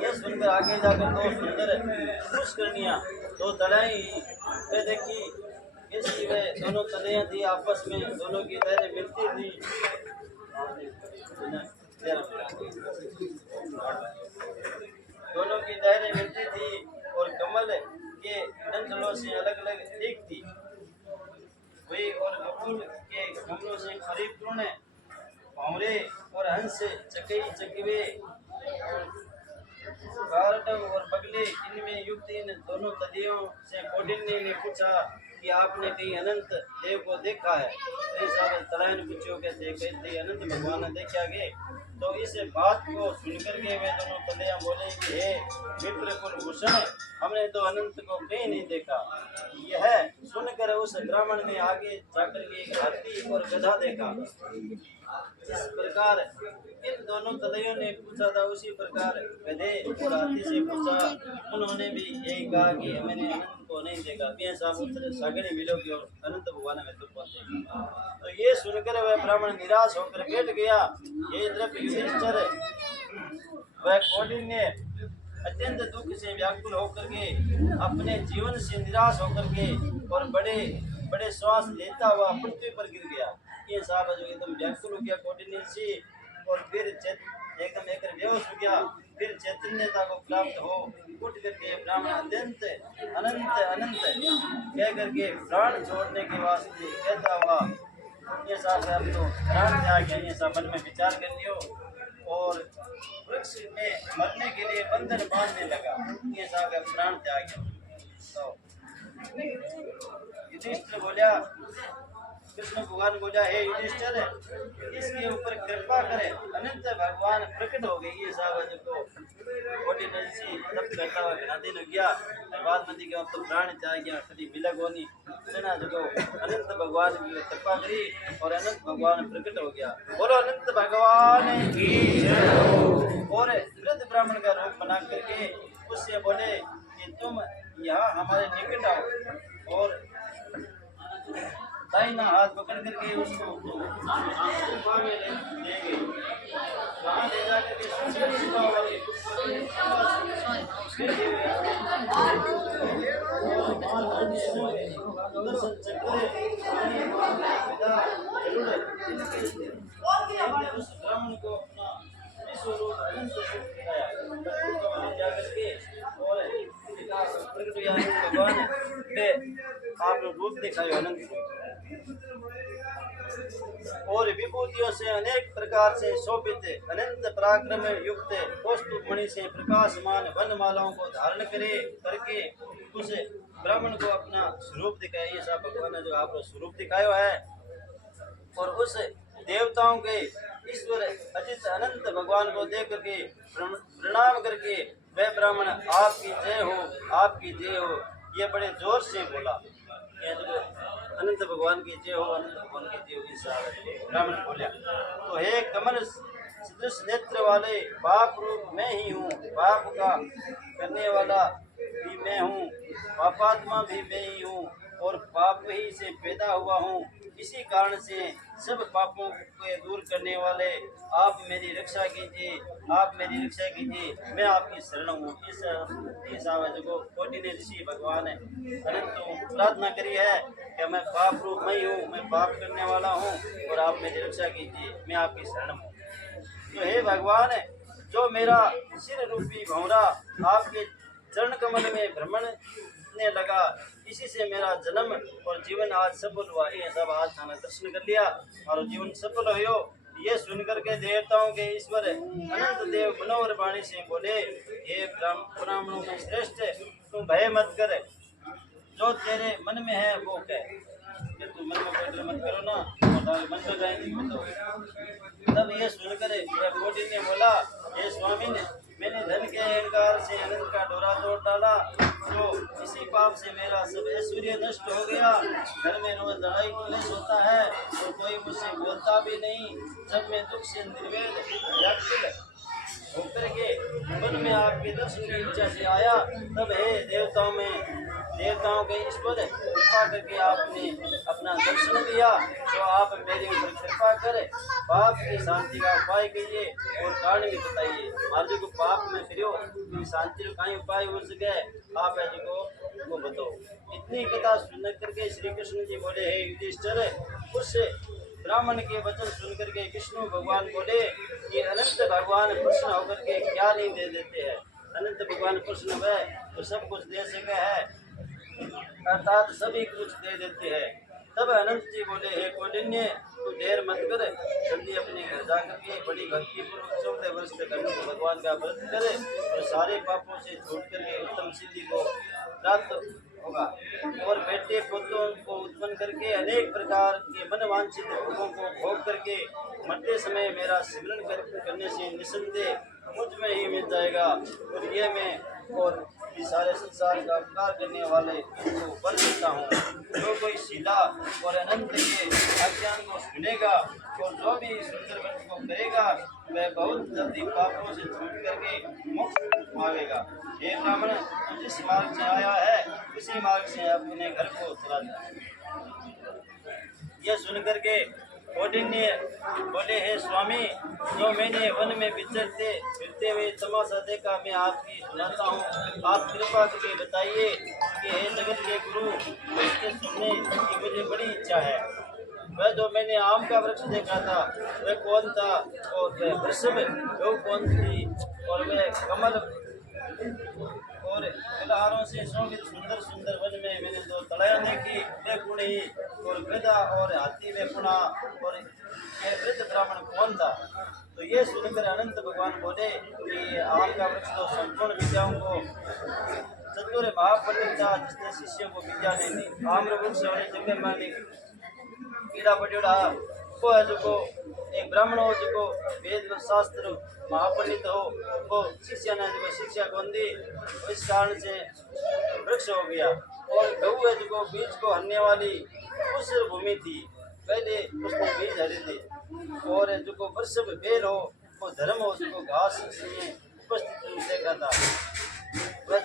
ये सुनकर आगे जाकर दो सुंदर पुष्करनियां, दो तलाई पे देखी। इसकी वे दोनों तलियां थी आपस में, दोनों की लहरें मिलती थी। दोनों की लहरें मिलती थी और कमल के डंठलों से अलग अलग ठीक थी। वही और कपूर के कमलों से परिपूर्ण भंवरे और हंस चकई चकवे गारडम और बगले इनमें युक्त इन दोनों तलियों से कौंडिन्य ने पूछा कि आपने कहीं अनंत देव को देखा है? कई सारे तलायन पूछो कहते अनंत भगवान ने देखा गे। तो इस बात को सुनकर के वे दोनों तलियां बोले कि हे मित्र कुलभूषण, हमने तो अनंत को कहीं नहीं देखा। यह सुनकर उस ब्राह्मण ने आगे जाकर के एक हाथी और गधा देखा। जिस प्रकार इन दोनों तलैयों ने पूछा था उसी प्रकार गधे और हाथी से पूछा। उन्होंने भी यही कहा कि मैंने अनंत को नहीं देखा। पिया साहब सागरे मिलोगे और अनंत भगवान में तो पहुंचे। तो ये सुनकर वह ब्राह्मण निराश होकर बैठ गया। ये द्रव्य युधिष्ठिर वह कौंडिन्य अत्यंत दुख से व्याकुल होकर के अपने जीवन से निराश होकर के और बड़े बड़े श्वास लेता हुआ पृथ्वी पर गिर गया। ये साहब जो एकदम व्याकुल हो गया कौंडिन्य से और फिर एकदम एक बेहोश हो गया। फिर चैतन्यता को प्राप्त हो उठ करके ब्राह्मण अत्यंत अनंत अनंत कह करके प्राण छोड़ने के वास्ते कहता हुआ ये साहब आप तो प्राण त्याग गया। ये सब मन में विचार कर लियो और वृक्ष में मरने के लिए बंधन बांधने लगा। ये साहब प्राण त्याग गया। तो युधिष्ठिर बोला, कृष्ण भगवान बोला, हे युधिष्ठिर इसके ऊपर कृपा करे। अनंत भगवान प्रकट हो गई। ये साहब को करता हुआ घनादी लग गया। बाद नदी के तो प्राण त्याग गया। कभी बिलग होनी सेना जो अनंत भगवान की कृपा करी और अनंत भगवान प्रकट हो गया। बोलो अनंत भगवान की जय। और वृद्ध ब्राह्मण का रूप बना करके उससे बोले कि तुम यहाँ हमारे निकट आओ और दाहिना हाथ पकड़ करके उसको गुफा में ले गए। वहाँ ले जाकर के उस ब्राह्मण को अपना विश्वरूप अनंत सुख दिखाया। जाकर के और भगवान ने आप रूप दिखाए अनंत और विभूतियों से अनेक प्रकार से शोभित अनंत पराक्रम युक्त कौस्तुभ मणि से प्रकाशमान वनमालाओं को धारण करके उस ब्राह्मण को अपना स्वरूप दिखाया। ये सब भगवान ने जो आपको स्वरूप दिखाया है। और उस देवताओं के ईश्वर अजित अनंत भगवान को देख करके प्रणाम करके वह ब्राह्मण आपकी जय हो, आपकी जय हो, ये बड़े जोर से बोला। अनंत भगवान की जय हो, अनंत भगवान की जय हो। इस ब्राह्मण बोला तो हे कमल सदृश नेत्र वाले पाप रूप मैं ही हूँ, पाप का करने वाला भी मैं हूँ, पापात्मा भी मैं ही हूँ और पाप ही से पैदा हुआ हूँ। इसी कारण से सब पापों को दूर करने वाले आप मेरी रक्षा कीजिए, आप मेरी रक्षा कीजिए, मैं आपकी शरण हूँ। इस आवाज को कौंडिन्य ऋषि भगवान अनंत प्रार्थना करी है कि मैं पाप रूप मैं हूँ, मैं पाप करने वाला हूँ और आप मेरी रक्षा कीजिए, मैं आपकी शरण हूँ। तो हे भगवान, जो मेरा सिर रूपी भंवरा आपके चरण कमल में भ्रमणने लगा, इसी से मेरा जन्म और जीवन आज सफल हुआ। ये सब आज हमें दर्शन कर लिया और जीवन सफल हो। ये सुनकर के देवताओं के ईश्वर अनंत देव मनोहर वाणी से बोले, हे ब्राह्मणों में श्रेष्ठ, तुम भय मत कर, जो तेरे मन में है वो कह। तुम मन में कोई मत करो ना, मन में जाएंगे तो। तब ये सुनकर कौंडिन्य ने बोला, हे स्वामी, मैंने धन के अहंकार से अनंत का डोरा तोड़ डाला, तो इसी पाप से मेरा सब ऐश्वर्य नष्ट हो गया। घर में रोज लड़ाई क्लेश होता है और कोई मुझसे बोलता भी नहीं। जब मैं दुख से निर्वेद व्याकुल होकर के मन में आपके दर्शन की इच्छा से आया, तब हे देवताओं के ईश्वर कृपा करके आपने अपना दर्शन दिया, तो आप मेरे ऊपर कृपा करें, पाप की शांति का उपाय कीजिए और कारण भी बताइए। हमारे जो पाप में फिरो शांति का कहीं उपाय हो सके, आप ऐसे को बताओ। इतनी कथा सुन करके श्री कृष्ण जी बोले, हे युधिष्ठिर, उस ब्राह्मण के वचन सुन करके विष्णु भगवान बोले कि अनंत भगवान प्रश्न होकर के क्या नहीं दे देते हैं। अनंत भगवान प्रश्न हुए तो सब कुछ दे सके है, अर्थात सभी कुछ दे देते हैं। तब अनंत जी बोले, हे कौंडिन्य, तू देर मत कर, जल्दी अपने घर जाकर के बड़ी भक्ति पूर्वक 14 वर्ष तक अनंत भगवान का व्रत करे और सारे पापों से छूट करके उत्तम सिद्धि को प्राप्त होगा। और बेटे पुत्रों को उत्पन्न करके अनेक प्रकार के मनवांछित भोगों को भोग करके मरते समय मेरा सिमरन करने से निसंदेह मुझ में ही मिल जाएगा। और ये मैं और इस सारे संसार का उपकार करने वाले को वर देता हूँ। जो कोई शीला और अनंत के आज्ञान को सुनेगा और जो भी सुंदर व्रत को करेगा, वह बहुत जल्दी पापों से छूट करके मोक्ष पावेगा। हे ब्राह्मण, तू जिस मार्ग से आया है उसी मार्ग से अपने घर को चला जा। यह सुन करके कौंडिन्य बोले, हे स्वामी, जो मैंने वन में विचरते फिरते हुए तमाशा देखा मैं आपकी सुनाता हूँ। आप कृपा करके बताइए कि हे जगत के गुरु, इसके सुनने की मुझे बड़ी इच्छा है। वह जो मैंने आम का वृक्ष देखा था वह कौन था, और वह वृषभ वो कौन थी, और वह कमल और कलाहारों से शोभित सुंदर सुंदर वन में मैंने जो तलैया देखी वे कुणी और गधा और हाथी वे पुणा, और यह वृद्ध ब्राह्मण कौन था। तो ये सुनकर अनंत भगवान बोले कि आम का वृक्ष तो संपूर्ण विद्याओं को सतगुरु महापंडित था, जिसने शिष्यों को विद्या नहीं दी। आम वृक्ष और जंगल मालिक कीड़ा पटियोड़ा वो है जो एक ब्राह्मण हो, जो वेद शास्त्र महापंडित हो, वो शिष्य ने जो शिक्षा को दी, इस कारण से वृक्ष हो गया। और गऊ है जो बीज को हरने वाली उस भूमि थी, पहले उसमें बीज हरे थे। और जो वृषभ बेल हो, वो धर्म हो, जो घास उपस्थित देखा था, वह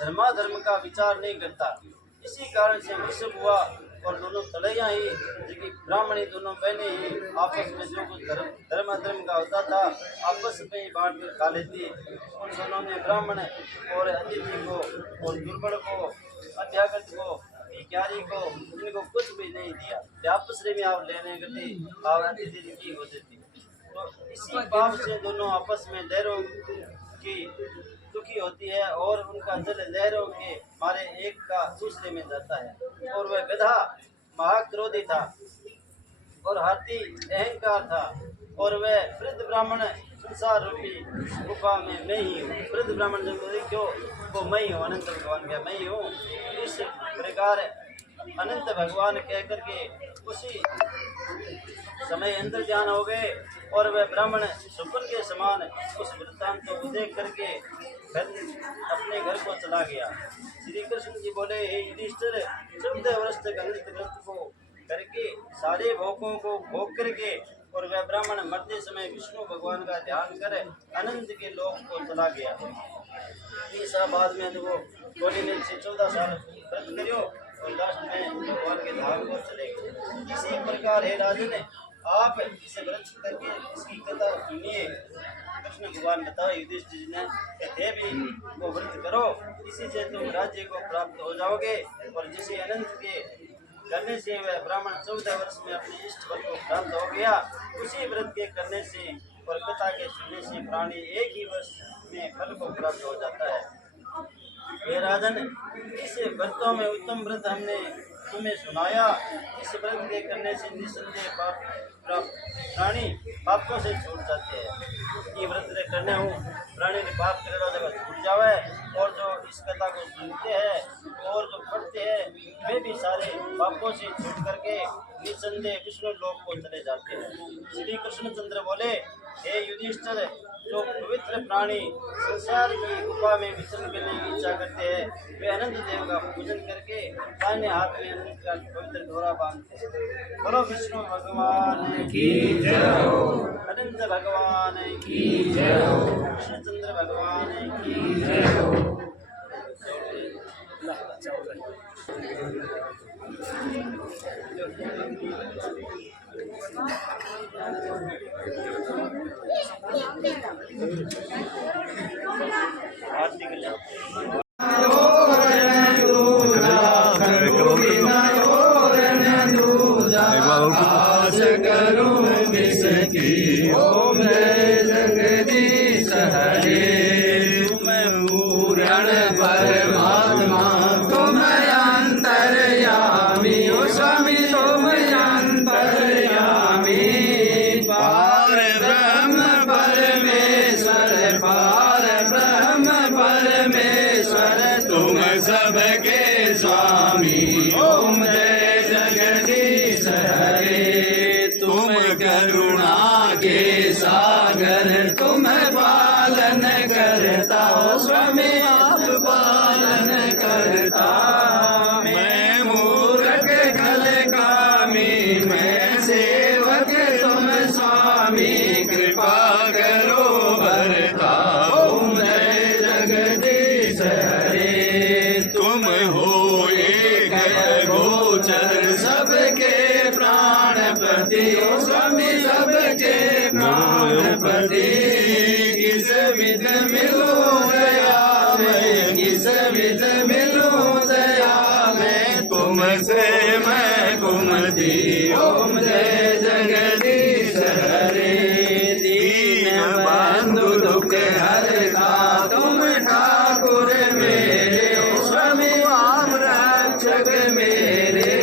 धर्माधर्म का विचार नहीं करता। इसी कारण से वृषभ हुआ। और दोनों तलैया ही जो ब्राह्मणी दोनों बहने ही आपस में जो कुछ धर्म अधर्म का होता था आपस में ही बांट कर खा लेती। उन दोनों ने ब्राह्मण और अतिथि को और दुर्बल को अभ्यागत को भिखारी को इनको कुछ भी नहीं दिया। आपस में आप लेने गति और अतिथि की होती थी। तो इसी पाप से दोनों आपस में लहरों की दुखी होती है और उनका जल लहरों के मारे एक का दूसरे में जाता है। और वह गधा महाक्रोधी था और हाथी अहंकार था, और वह वृद्ध ब्राह्मण संसार रूपी गुफा में मैं ही हूँ। वृद्ध ब्राह्मण जो क्यों, वो मैं ही हूँ, अनंत भगवान का मैं ही हूँ। इस प्रकार अनंत भगवान कह करके उसी समय अंदर ध्यान हो गए। और वह ब्राह्मण स्वप्न के समान उस वृत्तांत को देख करके अपने घर को चला गया। श्री कृष्ण जी बोले, हे युधिष्ठिर, 14 वर्ष तक अनंत व्रत को करके सारे भोगों को भोग करके और वह ब्राह्मण मरते समय विष्णु भगवान का ध्यान करे अनंत के लोक को चला गया। इस बाद में तो वो बोली ने 14 साल व्रत करियो और लास्ट में भगवान के धाम को चले गए। इसी प्रकार हे राजन, आप इसे व्रत करके इसकी कथा सुनिए। कृष्ण भगवान बताओ युधिष्ठिर जी ने कहते भी वो व्रत करो, इसी से तुम राज्य को प्राप्त हो जाओगे। और जिसे अनंत के करने से वह ब्राह्मण 14 वर्ष में अपने इष्ट फल को प्राप्त हो गया, उसी व्रत के करने से और कथा के सुनने से प्राणी एक ही वर्ष में फल को प्राप्त हो जाता है। हे राजन, इस व्रतों में उत्तम व्रत हमने तुम्हें सुनाया। इस व्रत के करने से निसंदेह प्राणी पापों से छूट जाते हैं। ये व्रत करने हूँ प्राणी ने पाप करेगा जब छूट जावे। और जो इस कथा को सुनते हैं और जो पढ़ते हैं वे भी सारे पापों से छूट करके निसंदेह विष्णु लोक को चले जाते हैं। श्री कृष्णचंद्र बोले, हे युधिष्ठिर, जो पवित्र प्राणी संसार की गुफा में विचरण करने की इच्छा करते हैं वे अनंत देव का पूजन करके दाहिने हाथ में अनंत का पवित्र डोरा बांधते हैं। बोलो विष्णु भगवान की जय हो, अनंत भगवान की जय हो, कृष्णचंद्र भगवान की जय हो। आरती कर लो। ओम जय जगदीश हरे। तुम पूरण परमात्मा तुम अंतर्यामी। ओ स्वामी तुम अंतर्यामी। पार ब्रह्म परमेश्वर पार ब्रह्म परमेश्वर तुम सबके स्वामी। ओम जय जगदीश हरे। तुम करुणा के सागर तुम पालन करता हो स्वामी आप पालन करता। मैं मूर्ख खल कामी मैं सेवक तुम स्वामी कृपा करो भरता। ओम जय जगदीश हरे। तुम हो एक गोचर सबके प्राणपति। ओ स्वामी सबके प्राणपति। किस विध मिलो दया मैं किस विध मिलो दया मैं तुमसे मैं कुमति। ओम जय जगदीश हरे। दीन बंधु दुख हरता तुम ठाकुर मेरे। ओ स्वामी आप रक्षक मेरे।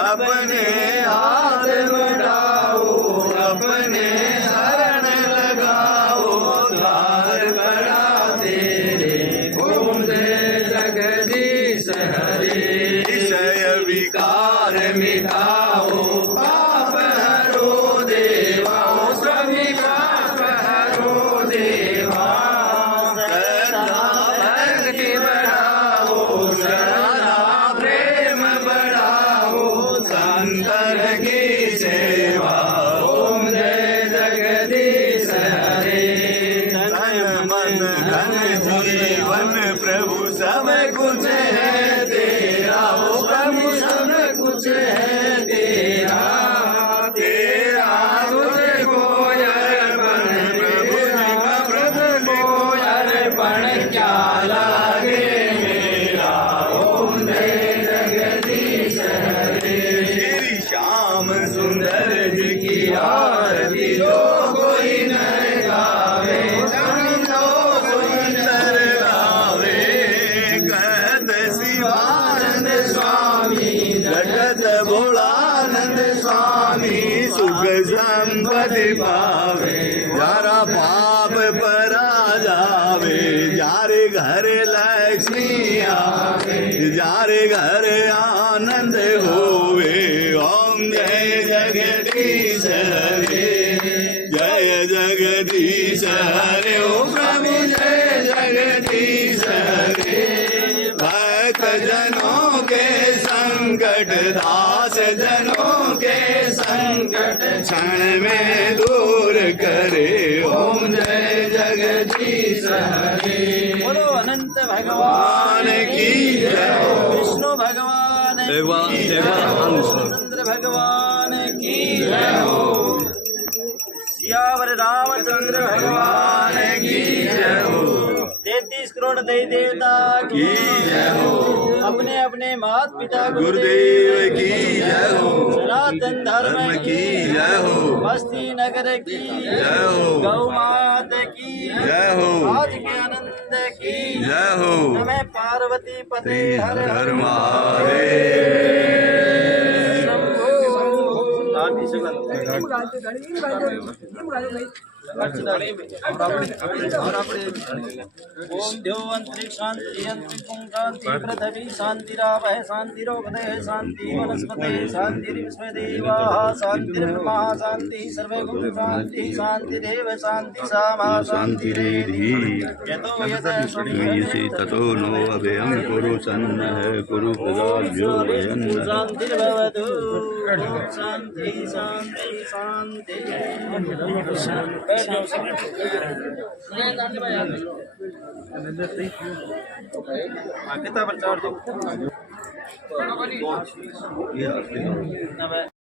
अपने हाथ बढ़ाओ अपने शरण लगाओ द्वार बड़ा तेरे। ओम जय जगदीश हरे। विषय विकार मिटाओ पाप हरो देवा। ओ स्वामी पाप हरो देवा। श्रद्धा भक्ति बढ़ाओ श्रद्धा प्रेम बढ़ाओ संतर की सेवा। ओम जय जगदीश हरे। तन मन धन जीवन प्रभु सब कुछ है तेरा। ओ प्रभु सब कुछ है तेरा। तेरा तुझको अर्पण प्रभु का प्रभु को अर्पण क्या लागे मेरा। ओम जय जगदीश हरे। श्री श्याम सुंदर जी की आरती जो कोई न गावे जो सुंदर गावे। कहत शिवानंद स्वामी जगत भोलानंद स्वामी सुख संपत्ति पावे। जारा पाप परा जावे जारे घर लक्ष्मी आवे जारे घर आनंद होवे। ओम जय जगदीश हरे। जय जगदीश हरे। ओम प्रभु जय जगदीश हरे। भक्त जनों के संकट दास जनों के संकट क्षण में दूर करे। ओम जय जगदीश हरे। बोलो अनंत भगवान की जय। विष्णु भगवान की जय। चंद्र भगवान की जय हो। सियावर रामचंद्र भगवान की जय हो। 33 करोड़ देवी देवता की जय हो। अपने अपने माता पिता गुरुदेव की जय हो। सनातन धर्म की जय हो। मस्ती नगर की जय हो। गौ माता की जय हो। आज के आनंद की जय हो। नमः पार्वती पते हर हर महादेव। शंभो। आरती सुगंध ओम देवंत्री शांति अंतरिक्षं शांति पृथ्वी शांतिरापः शांतिरोगदः शांति वनस्पते शांति विश्वदेवाः शांतिर्ब्रह्मा शांति सर्वगुण शांति शांतिरेव शांति सामा शांतिरेधि यतो यतः श्रीयसि ततो नो अभयं कुरु सन्नः कुरु प्रदाभ्यो भयं शांतिर्भवतु शांति शांति शांति कितना प्रचार दो ये आपके नव